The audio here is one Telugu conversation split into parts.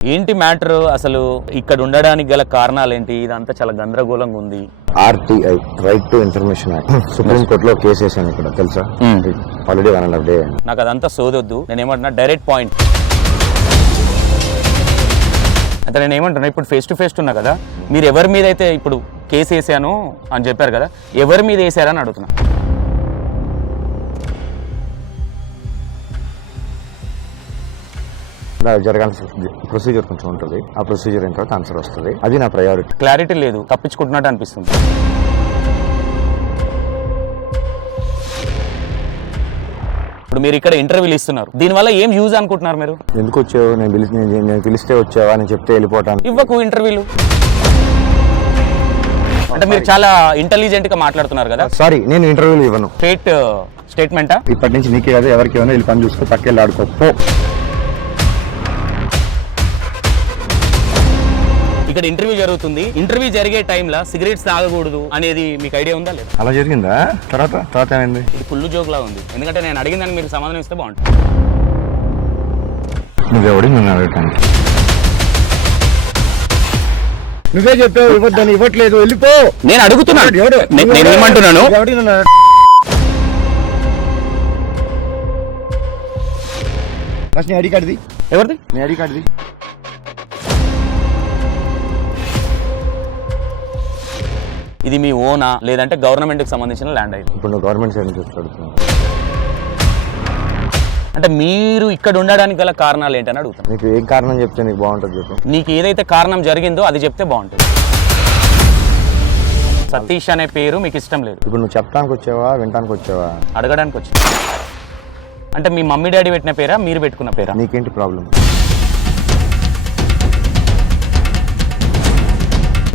ఏంటి మ్యాటర్ అసలు ఇక్కడ ఉండడానికి గల కారణాలు ఏంటి ఇదంతా చాలా గందరగోళంగా ఉంది. RTI right to information act supreme కోర్టులో కేసు వేసాను ఇక్కడ తెలుసా. ఆల్రెడీ వన్ అండ్ డే నాకు అదంతా సోదొద్దు. నేను ఏమంటున్నా డైరెక్ట్ పాయింట్ అంటే నేను ఏమంటున్నా ఇప్పుడు ఫేస్ టు ఫేస్ ఉన్నా కదా మీరు ఎవరి మీద అయితే ఇప్పుడు కేసు వేసాను అని చెప్పారు కదా ఎవరి మీద వేసారని అడుగుతున్నా. జరగాల్సిన ప్రొసీజర్ కొంచెం ఉంటుంది. ఆ ప్రొసీజర్ అయిన తర్వాత ఆన్సర్ వస్తుంది. అది నా ప్రయారిటీ క్లారిటీ లేదు. తప్పించుకుంటున్నట్టు అనిపిస్తుంది. ఇప్పుడు మీరు ఇక్కడ ఇంటర్వ్యూలు ఇస్తున్నారు. దీనివల్ల ఏం యూజ్ అనుకుంటున్నారు మీరు? ఎందుకు వచ్చావు? నేను పిలిచి నేను- పిలిస్తే వచ్చావా? అని చెప్తే వెళ్ళిపోవటానికి ఇవ్వకు ఇంటర్వ్యూలు అంటే మీరు చాలా ఇంటెలిజెంట్గా మాట్లాడుతున్నారు కదా? సారీ నేను ఇంటర్వ్యూలు ఇవ్వను. స్టేట్ స్టేట్మెంటా ఇప్పటి నుంచి నీకే కదా ఎవరికి ఏమైనా వెళ్ళి పని చూసుకో పక్కెళ్ళి ఆడుకో. ఇక్కడ ఇంటర్వ్యూ జరుగుతుంది. ఇంటర్వ్యూ జరిగే టైంలో సిగరెట్స్ తాగకూడదు అనేది మీకు ఐడియా ఉందా లేదా? అలా జరిగిందా? తర్వాత? తర్వాత ఏమైంది? ఇది ఫుల్ జోక్ లా ఉంది. ఎందుకంటే నేను అడిగిన దానికి మీరు సమాధానం ఇస్తే బాగుంటుంది. నువ్వెవడి? నన్ను అడగటానికి. నువ్వే చెప్పావు ఇవ్వద్దని. ఇవ్వట్లేదు. వెళ్ళిపో. నేను అడుగుతున్నాను. నే- నేను ఏమంటున్నాను ఎవడి నన్ను ఫస్ట్ నీ ఐడి కార్డుది. ఎవరిది? నీ ఐడి కార్డుది. ఇది మీ ఓనా లేదంటే గవర్నమెంట్కి సంబంధించిన ల్యాండ్ అయింది ఇప్పుడు గవర్నమెంట్ సైడ్ నుంచి అంటే మీరు ఇక్కడ ఉండడానికి గల కారణాలు ఏంటని అడుగుతాను. నీకు ఏం కారణం చెప్తే నీకు బాగుంటుంది చెప్పు. నీకు ఏదైతే కారణం జరిగిందో అది చెప్తే బాగుంటుంది. సతీష్ అనే పేరు మీకు ఇష్టం లేదు. ఇప్పుడు నువ్వు చెప్పడానికి వచ్చావా వినడానికి వచ్చావా? అడగడానికి వచ్చి అంటే మీ మమ్మీ డాడీ పెట్టిన పేరా మీరు పెట్టుకున్న పేరా? నీకేంటి ప్రాబ్లం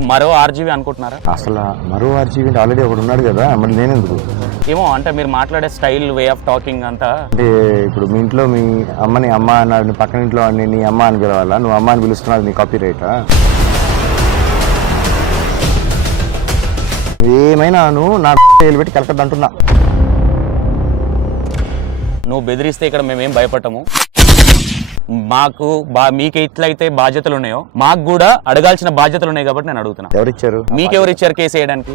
మరో ఆర్జీవి అనుకుంటున్నారా? అసలు మరో ఆర్జీవి ఆల్రెడీ ఒకడు ఉన్నాడు కదా మరి నేనెందుకు? ఏమో అంటే మీరు మాట్లాడే స్టైల్ వే ఆఫ్ టాకింగ్ అంతా. అంటే ఇప్పుడు మీ ఇంట్లో మీ అమ్మని అమ్మ అన్నాడు నీ పక్కన ఇంట్లో వాడిని నీ అమ్మ అని పిలవాలా? నువ్వు అమ్మ అని పిలుస్తున్నావు నీ కాపీ రైటా ఏమైనా నువ్వు నా పెట్టి కలకద్దు అంటున్నా. నువ్వు బెదిరిస్తే ఇక్కడ మేమేం భయపడము? మాకు మీకు ఎట్లయితే బాధ్యతలు ఉన్నాయో మాకు కూడా అడగాల్సిన బాధ్యతలు ఉన్నాయి కాబట్టి నేను అడుగుతున్నా. ఎవరిచ్చారు? మీకెవరు ఇచ్చారు కేసు వేయడానికి?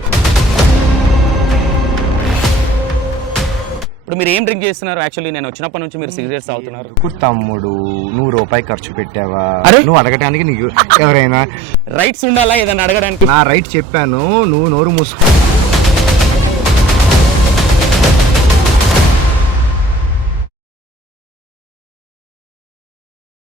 ఇప్పుడు మీరు ఏం డ్రింక్ చేస్తున్నారు? యాక్చువల్లీ నేను వచ్చినప్పటి నుంచి మీరు సిగరెట్స్ తాగుతున్నారు. ఇప్పుడు తమ్ముడు? నువ్వు రూపాయి ఖర్చు పెట్టావా? అరే! నువ్వు అడగటానికి నీకు ఎవరైనా? రైట్స్ ఉండాలా? ఏదైనా అడగడానికి? నా రైట్ చెప్పాను. నువ్వు నోరు మూసుకో.